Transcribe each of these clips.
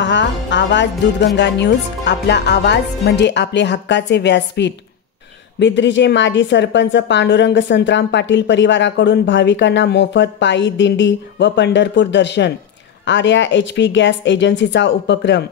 पहा आवाज दूधगंगा न्यूज, आपला आवाज म्हणजे आपले हक्काचे व्यासपीठ। बिद्रीचे माजी सरपंच पांडुरंग संतराम पाटील परिवाराकडून भाविकांना मोफत पायी दिंडी व पंढरपूर दर्शन। आर्या HP गॅस एजन्सीचा उपक्रम।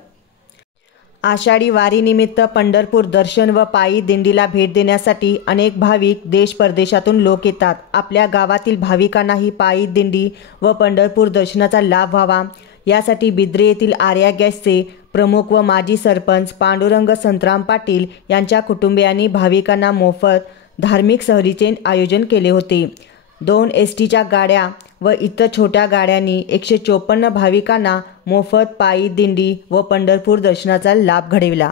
आषाढी वारीनिमित्त पंढरपूर दर्शन व पायी दिंडीला भेट देण्यासाठी अनेक भाविक देश परदेशातून लोक येतात। आपल्या गावातील भाविकांनाही पायी दिंडी व पंढरपूर दर्शनाचा लाभ व्हावा यासाठी बिद्री येथील आर्या गॅसचे प्रमुख व माजी सरपंच पांडुरंग संतराम पाटील यांच्या कुटुंबियांनी भाविकांना मोफत धार्मिक सहलीचे आयोजन केले होते। 2 STच्या गाड्या व इतर छोट्या गाड्यांनी 154 भाविकांना मोफत पायी दिंडी व पंढरपूर दर्शनाचा लाभ घडविला।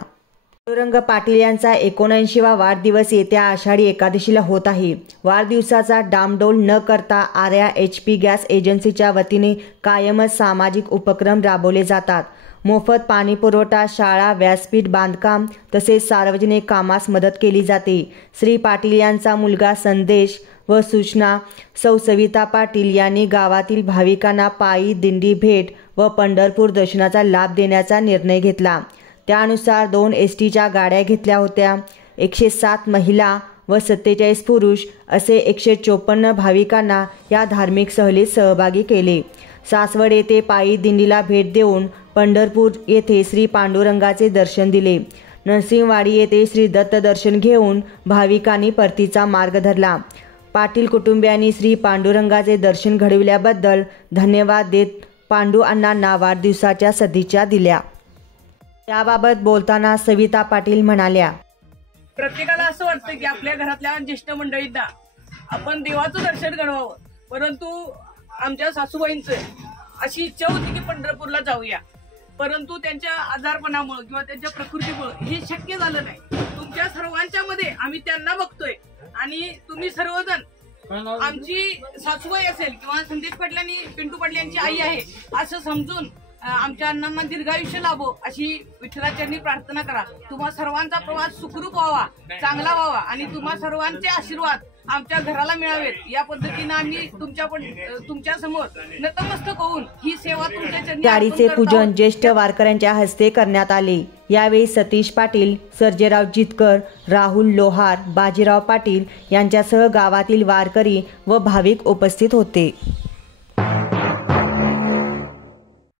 पांडुरंग पाटील यांचा 79वा वाढदिवस येत्या आषाढी एकादशीला होत आहे। वाढदिवसाचा डामडौल न करता आर्या HP गॅस एजन्सीच्या वतीने कायमच सामाजिक उपक्रम राबवले जातात। मोफत पाणी पुरवठा, शाळा, व्यासपीठ बांधकाम तसेच सार्वजनिक कामास मदत केली जाते। श्री पाटील यांचा मुलगा संदेश व सूचना सौ सविता पाटील यांनी गावातील भाविकांना पायी दिंडी भेट व पंढरपूर दर्शनाचा लाभ देण्याचा निर्णय घेतला। त्यानुसार 2 STच्या गाड्या घेतल्या होत्या। 107 महिला व 47 पुरुष असे 154 भाविकांना या धार्मिक सहलीत सहभागी केले। सासवड येथे पायी दिंडीला भेट देऊन पंढरपूर येथे श्री पांडुरंगाचे दर्शन दिले। नरसिंहवाडी येथे श्री दत्त दर्शन घेऊन भाविकांनी परतीचा मार्ग धरला। पाटील कुटुंबियांनी श्री पांडुरंगाचे दर्शन घडविल्याबद्दल धन्यवाद देत पांडू अण्णांना वाढदिवसाच्या सदिच्छा दिल्या। याबाबत बोलताना सविता पाटील म्हणाल्या, प्रत्येकाला असं वाटतं की आपल्या घरातल्या ज्येष्ठ मंडळींना आपण देवाचं दर्शन घडवावं, परंतु आमच्या सासूबाईंचं अशी इच्छा होती की पंढरपूरला जाऊया, परंतु त्यांच्या आजारपणामुळे किंवा त्यांच्या प्रकृतीमुळे हे शक्य झालं नाही। तुमच्या सर्वांच्या मध्ये आम्ही त्यांना बघतोय आणि तुम्ही सर्वजण आमची सासूबाई असेल किंवा संदेश पाटील आणि पिंटू पाटील यांची आई आहे असं समजून आमच्या अण्णांना दीर्घायुष्य लाभो अशी विठ्ठलाचरणी प्रार्थना करा। तुम्हा सर्वांचा प्रवास सुखरूप व्हावा, चांगला व्हावा आणि तुम्हा सर्वांचे आशीर्वाद आमच्या घराला मिळावेत या पद्धतीने आम्ही तुमच्या समोर नतमस्तक होऊन ही सेवा तुमच्या चरणी गाडीचे पूजन ज्येष्ठ वारकऱ्यांच्या हस्ते करण्यात आले। यावेळी सतीश पाटील, सर्जेराव जितकर, राहुल लोहार, बाजीराव पाटील यांच्यासह गावातील वारकरी व भाविक उपस्थित होते।